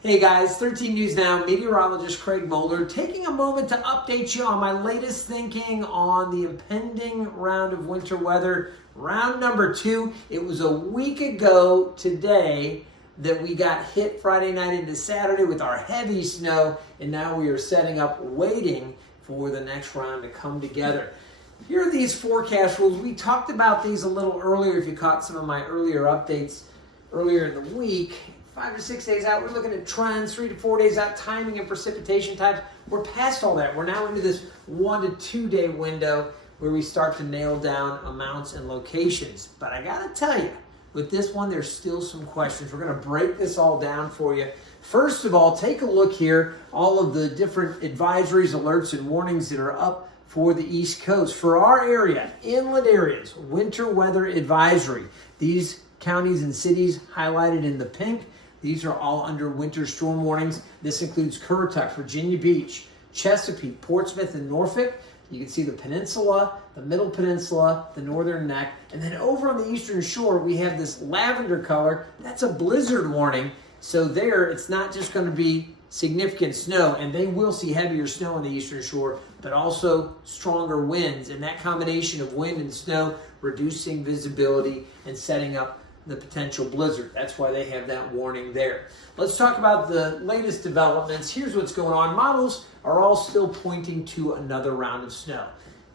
Hey guys, 13 News Now, Meteorologist Craig Moeller, taking a moment to update you on my latest thinking on the impending round of winter weather, round number 2. It was a week ago today that we got hit Friday night into Saturday with our heavy snow, and now we are setting up, waiting for the next round to come together. Here are these forecast rules. We talked about these a little earlier if you caught some of my earlier updates earlier in the week. 5 to 6 days out, we're looking at trends, 3 to 4 days out, timing and precipitation times. We're past all that. We're now into this 1 to 2 day window where we start to nail down amounts and locations. But I gotta tell you, with this one, there's still some questions. We're gonna break this all down for you. First of all, take a look here, all of the different advisories, alerts, and warnings that are up for the East Coast. For our area, inland areas, winter weather advisory. These counties and cities highlighted in the pink, these are all under winter storm warnings. This includes Currituck, Virginia Beach, Chesapeake, Portsmouth, and Norfolk. You can see the peninsula, the middle peninsula, the northern neck. And then over on the eastern shore, we have this lavender color. That's a blizzard warning. So there, it's not just going to be significant snow, and they will see heavier snow on the eastern shore, but also stronger winds. And that combination of wind and snow reducing visibility and setting up the potential blizzard. That's why they have that warning there. Let's talk about the latest developments. Here's what's going on. Models are all still pointing to another round of snow.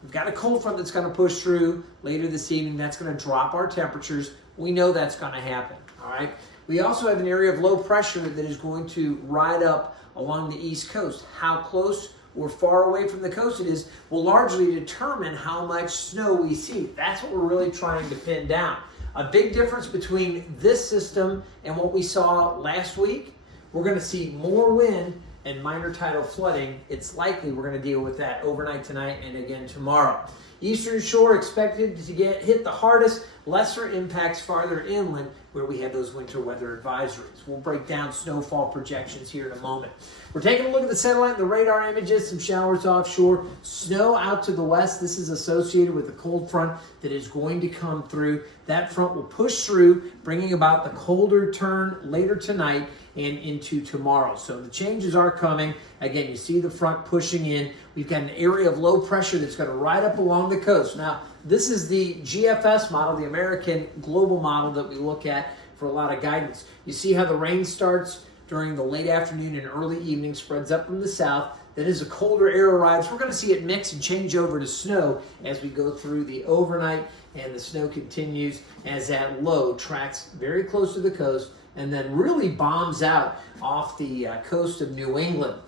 We've got a cold front that's going to push through later this evening. That's going to drop our temperatures. We know that's going to happen, all right? We also have an area of low pressure that is going to ride up along the East Coast. How close or far away from the coast it is will largely determine how much snow we see. That's what we're really trying to pin down. A big difference between this system and what we saw last week, we're going to see more wind and minor tidal flooding. It's likely we're going to deal with that overnight tonight and again tomorrow. Eastern shore expected to get hit the hardest, lesser impacts farther inland where we have those winter weather advisories. We'll break down snowfall projections here in a moment. We're taking a look at the satellite and the radar images, some showers offshore, snow out to the west. This is associated with the cold front that is going to come through. That front will push through, bringing about the colder turn later tonight and into tomorrow. So the changes are coming. Again, you see the front pushing in. We've got an area of low pressure that's going to ride up along the coast. Now, this is the GFS model, the American global model that we look at for a lot of guidance. You see how the rain starts during the late afternoon and early evening, spreads up from the south. That is a colder air arrives. We're going to see it mix and change over to snow as we go through the overnight, and the snow continues as that low tracks very close to the coast and then really bombs out off the coast of New England.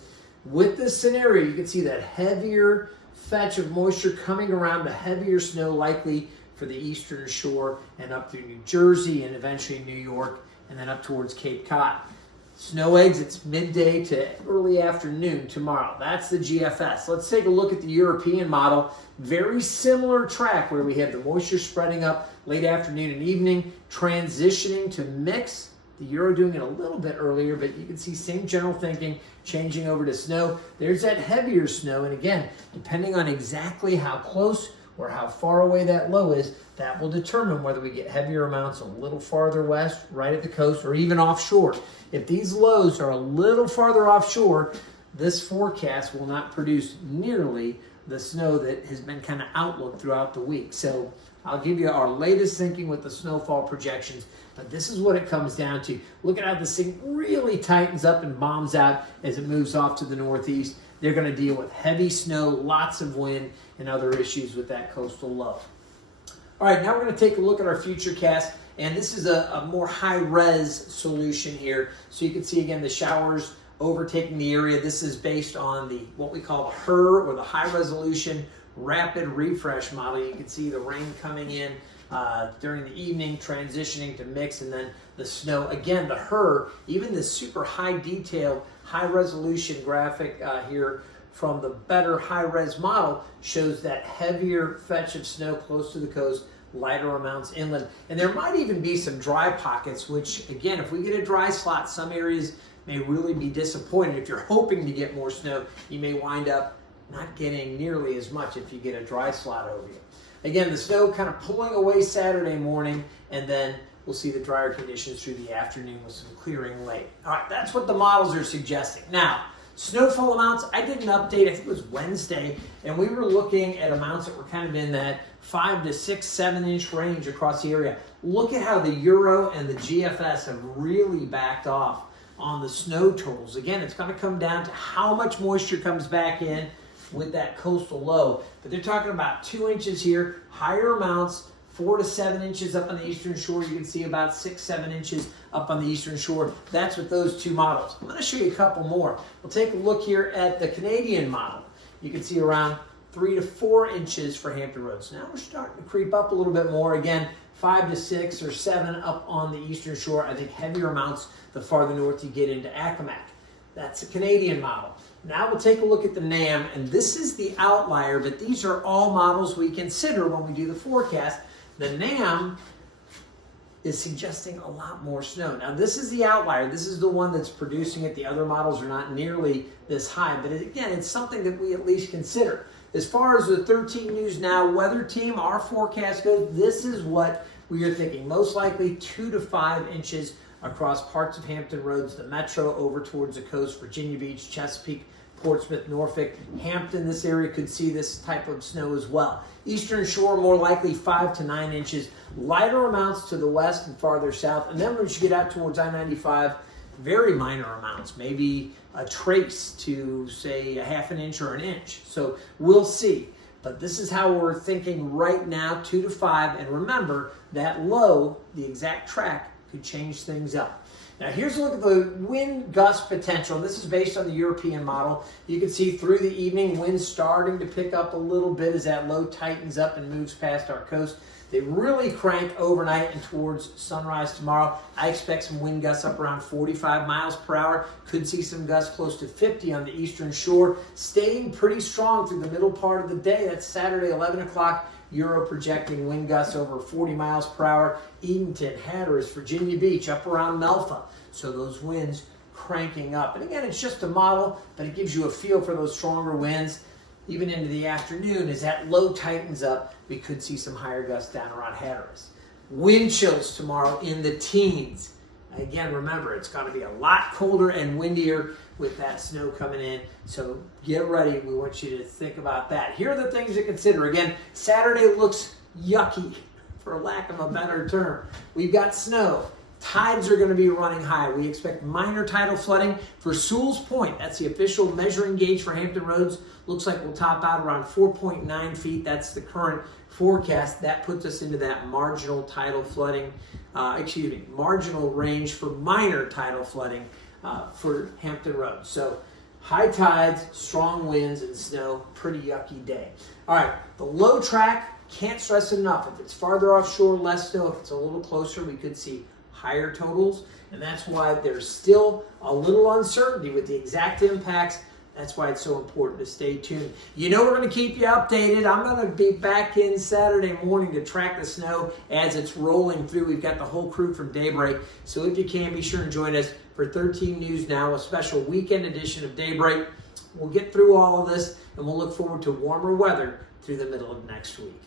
With this scenario, you can see that heavier fetch of moisture coming around to heavier snow likely for the eastern shore and up through New Jersey and eventually New York and then up towards Cape Cod. Snow exits midday to early afternoon tomorrow. That's the GFS. Let's take a look at the European model. Very similar track where we have the moisture spreading up late afternoon and evening, transitioning to mix. The Euro doing it a little bit earlier, but you can see same general thinking, changing over to snow. There's that heavier snow, and again, depending on exactly how close or how far away that low is, that will determine whether we get heavier amounts a little farther west, right at the coast, or even offshore. If these lows are a little farther offshore, this forecast will not produce nearly the snow that has been kind of outlooked throughout the week. So I'll give you our latest thinking with the snowfall projections, but this is what it comes down to. Look at how this thing really tightens up and bombs out as it moves off to the northeast. They're going to deal with heavy snow, lots of wind, and other issues with that coastal low. All right, now we're going to take a look at our futurecast, and this is a more high-res solution here. So you can see, again, the showers overtaking the area. This is based on the what we call the HRR, or the high-resolution rapid refresh model. You can see the rain coming in during the evening, transitioning to mix, and then the snow. Again, the HRR, even the super high detail, high resolution graphic here from the better high-res model shows that heavier fetch of snow close to the coast, lighter amounts inland. And there might even be some dry pockets, which again, if we get a dry slot, some areas may really be disappointed. If you're hoping to get more snow, you may wind up not getting nearly as much if you get a dry slot over you. Again, the snow kind of pulling away Saturday morning and then we'll see the drier conditions through the afternoon with some clearing late. All right, that's what the models are suggesting. Now, snowfall amounts, I did an update, I think it was Wednesday, and we were looking at amounts that were kind of in that 5 to 6, 7 inch range across the area. Look at how the Euro and the GFS have really backed off on the snow totals. Again, it's going to come down to how much moisture comes back in with that coastal low. But they're talking about 2 inches here, higher amounts, 4 to 7 inches up on the eastern shore. You can see about 6, 7 inches up on the eastern shore. That's with those two models. I'm going to show you a couple more. We'll take a look here at the Canadian model. You can see around 3 to 4 inches for Hampton Roads. Now we're starting to creep up a little bit more. Again, 5 to 6 or 7 up on the eastern shore. I think heavier amounts the farther north you get into Accomack. That's the Canadian model. Now we'll take a look at the NAM, and this is the outlier, but these are all models we consider when we do the forecast. The NAM is suggesting a lot more snow. Now this is the outlier. This is the one that's producing it. The other models are not nearly this high, but again, it's something that we at least consider. As far as the 13 News Now weather team, our forecast goes, this is what we are thinking. Most likely 2 to 5 inches across parts of Hampton Roads, the metro over towards the coast, Virginia Beach, Chesapeake, Portsmouth, Norfolk, Hampton, this area could see this type of snow as well. Eastern Shore, more likely 5 to 9 inches. Lighter amounts to the west and farther south. And then once you get out towards I-95, very minor amounts, maybe a trace to, say, a half an inch or an inch. So we'll see. But this is how we're thinking right now, 2 to 5. And remember, that low, the exact track, could change things up. Now here's a look at the wind gust potential. This is based on the European model. You can see through the evening, winds starting to pick up a little bit as that low tightens up and moves past our coast. They really crank overnight and towards sunrise tomorrow. I expect some wind gusts up around 45 miles per hour. Could see some gusts close to 50 on the eastern shore. Staying pretty strong through the middle part of the day. That's Saturday, 11 o'clock. Euro projecting wind gusts over 40 miles per hour. Edenton, Hatteras, Virginia Beach, up around Melfa. So those winds cranking up. And again, it's just a model, but it gives you a feel for those stronger winds. Even into the afternoon, as that low tightens up, we could see some higher gusts down around Hatteras. Wind chills tomorrow in the teens. Again, remember, it's going to be a lot colder and windier with that snow coming in. So get ready. We want you to think about that. Here are the things to consider. Again, Saturday looks yucky, for lack of a better term. We've got snow. Tides are going to be running high. We expect minor tidal flooding for Sewell's Point. That's the official measuring gauge for Hampton Roads. Looks like we'll top out around 4.9 feet. That's the current forecast. That puts us into that marginal tidal flooding, marginal range for minor tidal flooding for Hampton Roads. So high tides, strong winds, and snow. Pretty yucky day. All right, the low track, can't stress it enough. If it's farther offshore, less snow. If it's a little closer, we could see higher totals, and that's why there's still a little uncertainty with the exact impacts. That's why it's so important to stay tuned. You know we're going to keep you updated. I'm going to be back in Saturday morning to track the snow as it's rolling through. We've got the whole crew from Daybreak, so if you can, be sure and join us for 13 News Now, a special weekend edition of Daybreak. We'll get through all of this, and we'll look forward to warmer weather through the middle of next week.